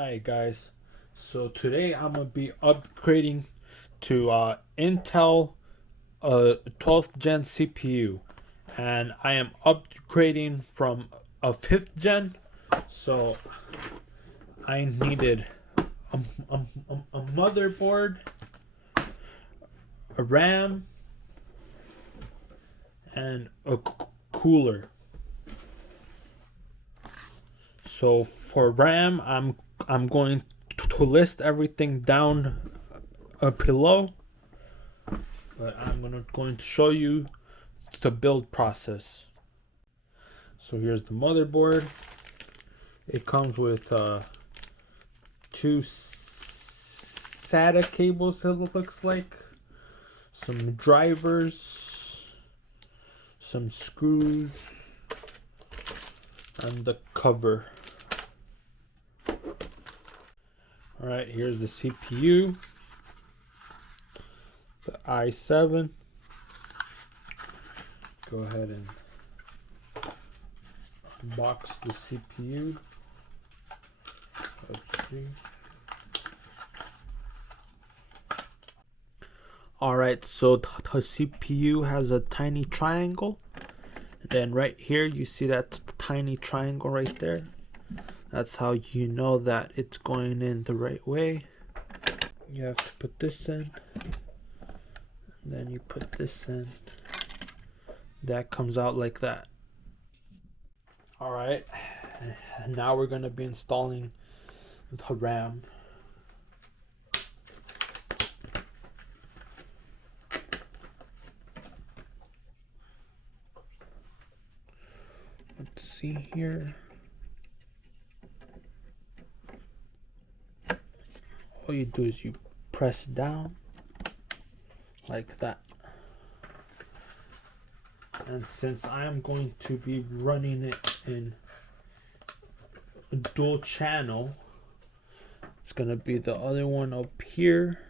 Hi guys, so today I'm gonna be upgrading to Intel 12th gen CPU, and I am upgrading from a 5th gen. So I needed a, a motherboard, a RAM, and a cooler. So for RAM, I'm going to list everything down below, but I'm going to show you the build process. So here's the motherboard. It comes with two SATA cables, it looks like, some drivers, some screws, and the cover. Alright, here's the CPU, the i7. Go ahead and unbox the CPU. Let's see. Alright, so the CPU has a tiny triangle. And then right here, you see that tiny triangle right there. That's how you know that it's going in the right way. You have to put this in, and then you put this in. That comes out like that. Alright, now we're going to be installing the RAM. Let's see here. All you do is you press down like that. And since I am going to be running it in a dual channel, it's going to be the other one up here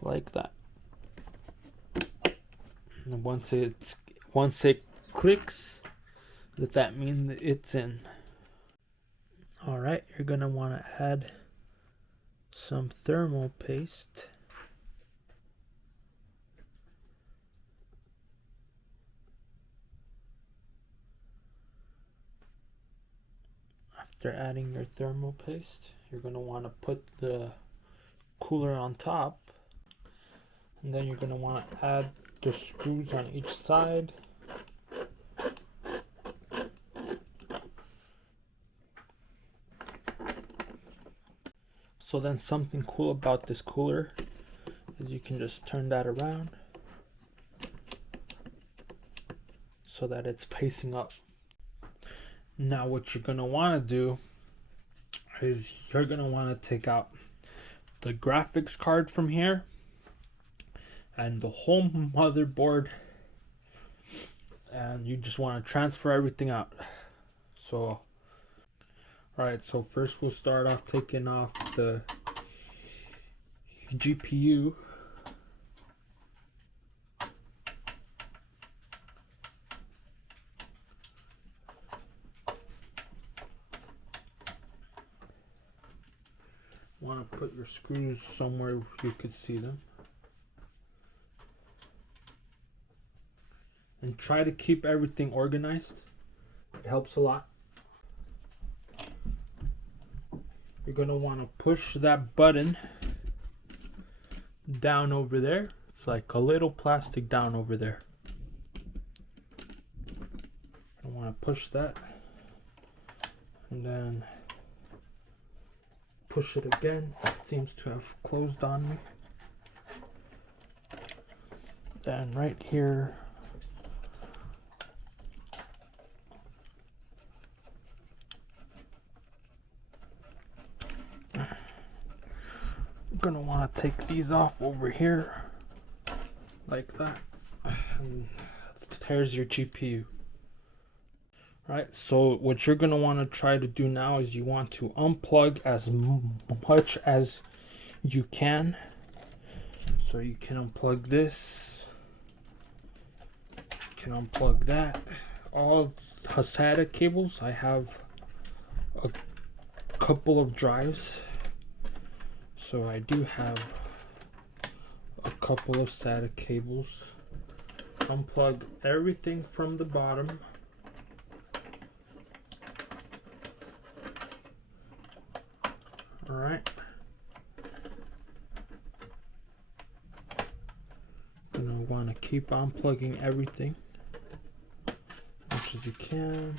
like that. And once it clicks, that means it's in. Alright, you're going to want to add some thermal paste. After adding your thermal paste, you're going to want to put the cooler on top. And then you're going to want to add the screws on each side. So then something cool about this cooler is you can just turn that around so that it's facing up. Now what you're going to want to do is you're going to want to take out the graphics card from here and the whole motherboard, and you just want to transfer everything out. So alright, so first we'll start off taking off the GPU. Want to put your screws somewhere you could see them. And try to keep everything organized. It helps a lot. You're going to want to push that button down over there. It's like a little plastic down over there. I want to push that. And then push it again. It seems to have closed on me. Then right here, gonna want to take these off over here like that. And there's your GPU. Right, so what you're gonna want to try to do now is you want to unplug as much as you can. So you can unplug this, you can unplug that. All SATA cables, I have a couple of drives. So I do have a couple of SATA cables. Unplug everything from the bottom. Alright. Gonna want to keep unplugging everything as much as you can.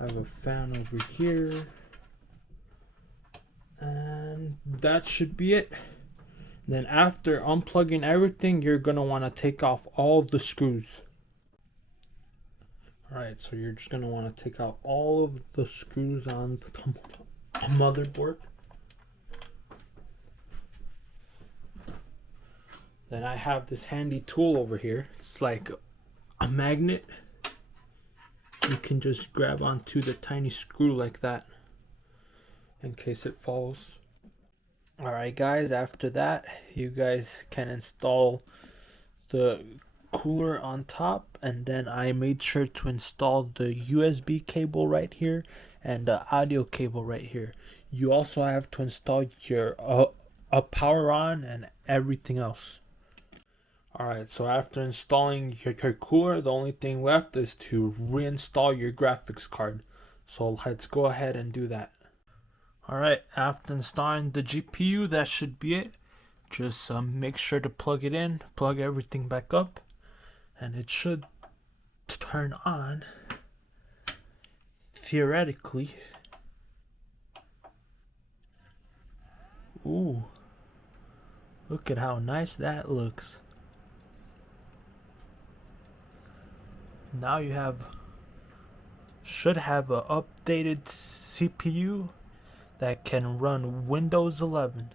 Have a fan over here. And that should be it. Then after unplugging everything, you're gonna want to take off all the screws. Alright, so you're just gonna want to take out all of the screws on the motherboard. Then I have this handy tool over here. It's like a magnet. You can just grab onto the tiny screw like that in case it falls. Alright guys, after that you guys can install the cooler on top, and then I made sure to install the USB cable right here and the audio cable right here. You also have to install your power on and everything else. Alright, so after installing your cooler, the only thing left is to reinstall your graphics card. So let's go ahead and do that. Alright, after installing the GPU, that should be it. Just make sure to plug it in, plug everything back up, and it should turn on, theoretically. Ooh, look at how nice that looks. Now you should have an updated CPU that can run Windows 11.